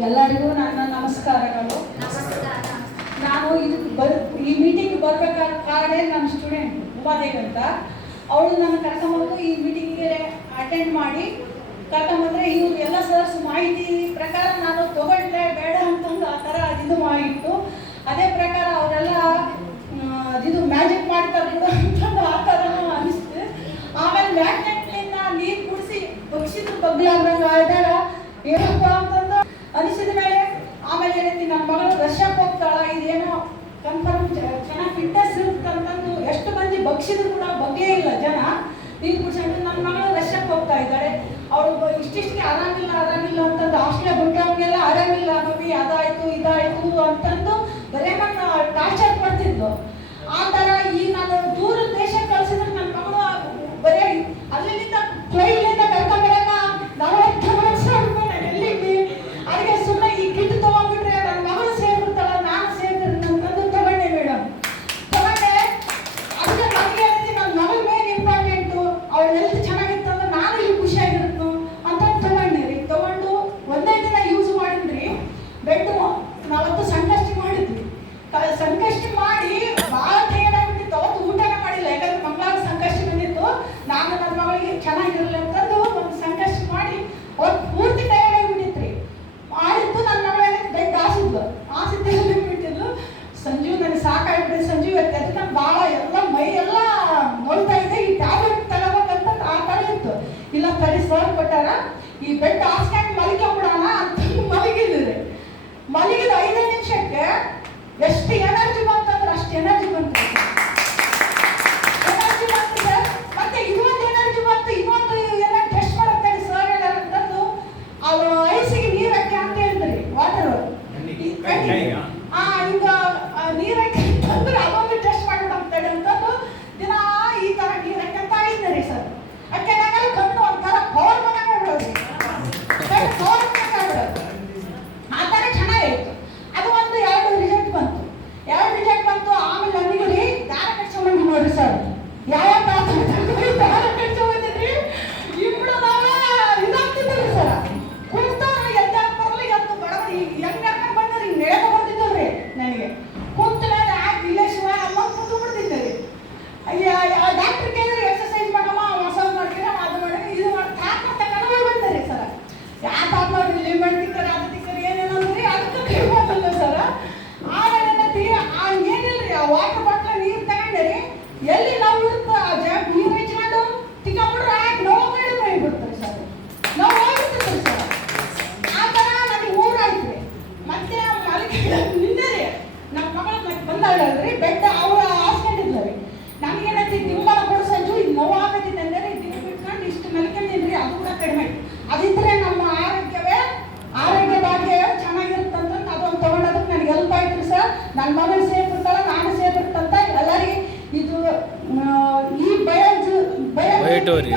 ಎಲ್ಲರಿಗೂ ನನ್ನ ನಮಸ್ಕಾರಗಳು. ನಾನು ಈ ಮೀಟಿಂಗ್ ಬರ್ಬೇಕಾದ ಕಾರಣ ನನ್ನ ಸ್ಟೂಡೆಂಟ್ ಉಮಾದೇವಿ ಅಂತ, ಅವಳು ನನ್ನ ಕರ್ಕೊಂಬಂದು ಈ ಮೀಟಿಂಗಿಗೆ ಅಟೆಂಡ್ ಮಾಡಿ ಕರ್ಕೊಂಬಂದ್ರೆ ಇವ್ರು ಎಲ್ಲ ಸರ್ಸ್ ಮಾಹಿತಿ ಪ್ರಕಾರ ನಾನು ತಗೊಳ್ಳೆ ಬೇಡ ಅಂತಂದು ಆ ಥರ ಇದು ಮಾಡಿಟ್ಟು, ಅದೇ ಪ್ರಕಾರ ಅವರೆಲ್ಲ ಇದು ಮ್ಯಾಜಿಕ್ ಮಾಡ್ತಾರೆ ಬಿಡು ಅಂತಂದು ಆ ಥರನೂ ಅನಿಸ್ತು. ಆಮೇಲೆ ಮ್ಯಾಗ್ನೆಟ್ನಿಂದ ನೀರು ಕುಡಿಸಿ ಬಗ್ಸಿದ್ರು ಬಗ್ಲಾಗ್ದಂಗೆ ಆದಾಗ ಏನಪ್ಪ ಅಂತಂದು ಅನಿಸಿದ ಮೇಲೆ ಆಮೇಲೆ ಏನೈತಿ ನನ್ನ ಮಗಳು ರಷ್ಯಾಕ್ಕೆ ಹೋಗ್ತಾಳ, ಇದೇನೋ ಕನ್ಫರ್ಮ್ ಚೆನ್ನಾಗಿ ಫಿಟ್ನೆಸ್ ಇರುತ್ತಂತಂದು ಎಷ್ಟು ಮಂದಿ ಬಗ್ಸಿದ್ರು ಕೂಡ ಬಗ್ಲೇ ಇಲ್ಲ ಜನ ನೀರು ಕುಡಿಸ್ಕೊಂಡು. ನನ್ನ ಮಗಳು ರಷ್ಯಾಕ್ಕೆ ಹೋಗ್ತಾ ಇದ್ದಾಳೆ, ಅವಳು ಇಷ್ಟಿಷ್ಟಿಗೆ ಆರಾಮಿಲ್ಲ ಅಂತಂದು ಹಾಸ್ಟೆಲ್ ಬಿಟ್ಟವ್ರಿಗೆಲ್ಲ ಆರಾಮಿಲ್ಲ ಮಮ್ಮಿ ಅದಾಯ್ತು ಇದಾಯ್ತು ಅಂತಂದು ಬರೇ ನನ್ನ ಟಾರ್ಚರ್ ಕೊಡ್ತಿದ್ಲು. ಆ ಥರ ಈ ನಾನು ದೂರದ ದೇಶಕ್ಕೆ ಕಳಿಸಿದ್ರೆ ನನ್ನ ಮಗಳು ಬರೀ ಅಲ್ಲಿಂದ ಫ್ಲೈಟ್ಲಿಂದ ಕರ್ಕೊಂಡ್ಬರಕ 40 ವರ್ಷ ನಾನು ಎಲ್ಲಿದ್ವಿ, ಅದಕ್ಕೆ ಸುಮ್ಮನೆ ಈ ಕಿಟ್ ತೊಗೊಂಡ್ಬಿಟ್ರೆ ನನ್ನ ಮಗಳು ಸೇರ್ಬಿಡ್ತಾಳ, ನಾನು ಸೇರ್ತೀನಿ ಅಂತಂದು ತಗೊಂಡೆ ಮೇಡಮ್. ತಗೊಂಡೆ ಅದಕ್ಕೆ ನನಗೆ ನನ್ನ ಮಗಳ ಮೇಲೆ ಇಂಪಾರ್ಟೆಂಟು, ಅವಳ ಹೆಲ್ತ್ ಚೆನ್ನಾಗಿತ್ತಂದ್ರೆ ನಾನು ಇಲ್ಲಿ ಖುಷಿಯಾಗಿರುತ್ತು ಅಂತ ತಗೊಂಡೆ ರೀ. ತಗೊಂಡು ಒಂದೇ ದಿನ ಯೂಸ್ ಮಾಡಿದ್ರಿ. ಬೆಡ್ ನಾವತ್ತು ಸಂಕಷ್ಟಿ ಮಾಡಿದ್ವಿ. ಸಂಕಷ್ಟಿ ಮಾಡಿ ಭಾಳ ಟೈರ್ಡ್ ಆಗಿಬಿಟ್ಟಿತ್ತು. ಅವತ್ತು ಊಟನೇ ಮಾಡಿಲ್ಲ, ಯಾಕಂದ್ರೆ ಮಂಗಳವಾರ ಸಂಕಷ್ಟಿ ಬಂದಿತ್ತು. ನಾನು ನನ್ನ ಮಗಳಿಗೆ ಚೆನ್ನಾಗಿರಲಿಲ್ಲ ಅಂತಂದು ಒಂದು ಸಂಕಷ್ಟಿ ಮಾಡಿ ಅವತ್ತು ಪೂರ್ತಿ ಟೈರ್ಡ್ ಆಗಿಬಿಟ್ಟಿತ್ತು ರೀ. ಮಾಡಿತ್ತು ನನ್ನ ಮಗಳಿಗೆ ಬೆಡ್ ಹಾಸಿದ್ದಲ್ಲಿ ಬಿಟ್ಟಿದ್ದು. ಸಂಜೀವ್ ನನಗೆ ಸಾಕಾಗ್ಬಿಟ್ಟಿದೆ ಸಂಜೀವ್ ಇವತ್ತು ಅದಕ್ಕೆ ನಾನು ಭಾಳ ಎಲ್ಲ ಮೈ ಎಲ್ಲ ನೋಡ್ತಾ ಇದ್ದೆ, ಈ ಟ್ಯಾಬ್ಲೆಟ್ ತಗೋಬೇಕಂತ ಆ ಥರ ಇತ್ತು. ಇಲ್ಲ ತಡಿ ಸರ್ ಕೊಟ್ಟಾರ, ಈ ಬೆಡ್ ಹಾಸ್ಕೊಂಡು ಮಲ್ಕೊಂಡ್ಬಿಡೋಣ ಅಂತ ಮಲಗಿದ್ರಿ. ಮಲಗಿದ 5 ನಿಮಿಷಕ್ಕೆ ಎಷ್ಟು ಎನರ್ಜಿ ಬಂತಂದ್ರೆ ಅಷ್ಟು ಎನರ್ಜಿ ಬಂತು ಸರ್. ಮತ್ತೆ ಇನ್ನೊಂದು ಎನರ್ಜಿ ಬಂತು, ಇನ್ನೊಂದು ಎಲ್ಲ ಟೆಸ್ಟ್ ಮಾಡಕ್ಕೆ ಸರ್ ಹೇಳಂತಂದು ಅವ್ರು ಐಸಿಗೆ ನೀರು ಹಾಕಿ ಅಂತ ಹೇಳಿದ್ರಿ, ವಾಟರ್ ಈಗ ನೀರು ಹಾಕಿ ಅಂತಂದ್ರೆ ಅದೊಂದು ಟೆಸ್ಟ್ ಮಾಡ್ಬಿಡಂತೇಳಿ ಅಂತಂದು ದಿನ ಈ ಥರ ನೀರು ಹಾಕಂತ ಇದ್ದೀರಿ ಸರ್. ಯಾಕೆಂದ್ರೆ ಕಣ್ಣು ಒಂಥರ ಪವರ್ ಬಂದಂಗೆ ಬಿಡೋದು, ಪವರ್ ಬಂದಂಗೆ ಬಿಡೋದು. ಆ ಥರ ಚೆನ್ನಾಗಿತ್ತು. ಅದು ಒಂದು 2 ರಿಸಲ್ಟ್ ಬಂತು. ಆಮೇಲೆ ನಮಗೆ ದಾರ ಕಟ್ಸ್ಕೊಂಡ್ಬಂದು ನೋಡ್ರಿ ಸರ್, ಯಾವ ದಾರ ಕಟ್ಸ್ಕೊಂಡ್ಬಂದಿದ್ರಿ ಇಬ್ಬರು ನಾವೇ ಇದಾಗ್ತಿದ್ರಿ ಸರ್. ಕುಂತ ಎದ್ದ ಬರಲಿ ಎದ್ದು ಬಡವರಿ ಹೆಂಗ್ ಹಾಕೊಂಡು ಬಂದ್ರಿ, ಹಿಂಗೆ ನೆಳಕ ಬರ್ತಿದ್ದವ್ರಿ ನನಗೆ. ಕುಂತ ಮೇಲೆ ರಿಲೇಶನ್ ಅಮ್ಮ ಕುಂತು ಬಿಡ್ತಿದ್ದೀರಿ. ಡಾಕ್ಟರ್ ಕೇಳಿದ್ರೆ ಎಕ್ಸರ್ಸೈಸ್ ಮಾಡಮ್ಮ, ಮಸಾಜ್ ಮಾಡ್ತೀರ, ಅದು ಮಾಡಿ ಇದು ಮಾಡಿ ತಾಕ ತಗೊಂಡು ಬಂದಿರಿ ಸರ್. ಯಾವ ತಾಕ ನೋಡ್ರಿ ಲಿಂಬೆಣ್ಣೆ ತಿಕ್ಕರಿ ಅದು ತಿಕ್ಕರಿ ಏನೇನು ಅಂದ್ರಿ, ಅದಕ್ಕೆ ಕೈ ಬಂದಿಲ್ಲ ಸರ್. ಆಮೇಲೆ ಏನಿಲ್ರಿ, ಆ ವಾಟರ್ ಬಾಟ್ಲ ನೀರು ತಗೊಂಡಿರಿ, ಎಲ್ಲಿ ನಾವು ಇರುತ್ತೆ ಆ ಜಾಗ ನೀರು ಹಚ್ಕೊಂಡು ತಿಕ್ಕೊಂಡ್ಬಿಟ್ರೆ ನೋವು ಕಡಿಮೆ ಆಗಿಬಿಡ್ತಾರೆ ಸರ್, ನಾವು ಹೋಗ್ಬಿಡ್ತೀವಿ ಸರ್. ಆ ಥರ ನನಗೆ ಊರಾಯ್ತು. ಮತ್ತೆ ನಿನ್ನೆ ರೀ ನಮ್ಮ ಮಗಳು ಬಂದಾಳ್ರಿ, ಬೆಡ್ ಅವಳು ಹಾಸ್ಕೊಂಡಿದ್ಲರಿ. ನಮಗೇನೈತಿ ತಿಂಬಲ ಕೊಡು ಸಂಜು ಇದು ನೋವು ಆಗತ್ತಿದೆ ಅಂದರೆ ದಿನ ಬಿಟ್ಕೊಂಡು ಇಷ್ಟು ಮಲ್ಕೊಂಡಿದ್ರಿ, ಅದು ಕೂಡ ಕಡಿಮೆ. ಅದಿದ್ರೆ ನಮ್ಮ ಆರೋಗ್ಯ ಭಾಗ್ಯ ಚೆನ್ನಾಗಿರುತ್ತಂತ ಅದೊಂದು ತಗೊಂಡದಕ್ಕೆ ನನಗೆ ಹೆಲ್ಪ್ ಆಯ್ತು ಸರ್. ನನ್ನ ಮಗಳು ಸೇರ್ಬಿಡ್ತಾಳ, ನಾನು ಸೇರ್ಬಿಡ್ತಂತ ಎಲ್ಲರಿಗೆ ಇದು ಈ ಬಯೋಟೋರಿ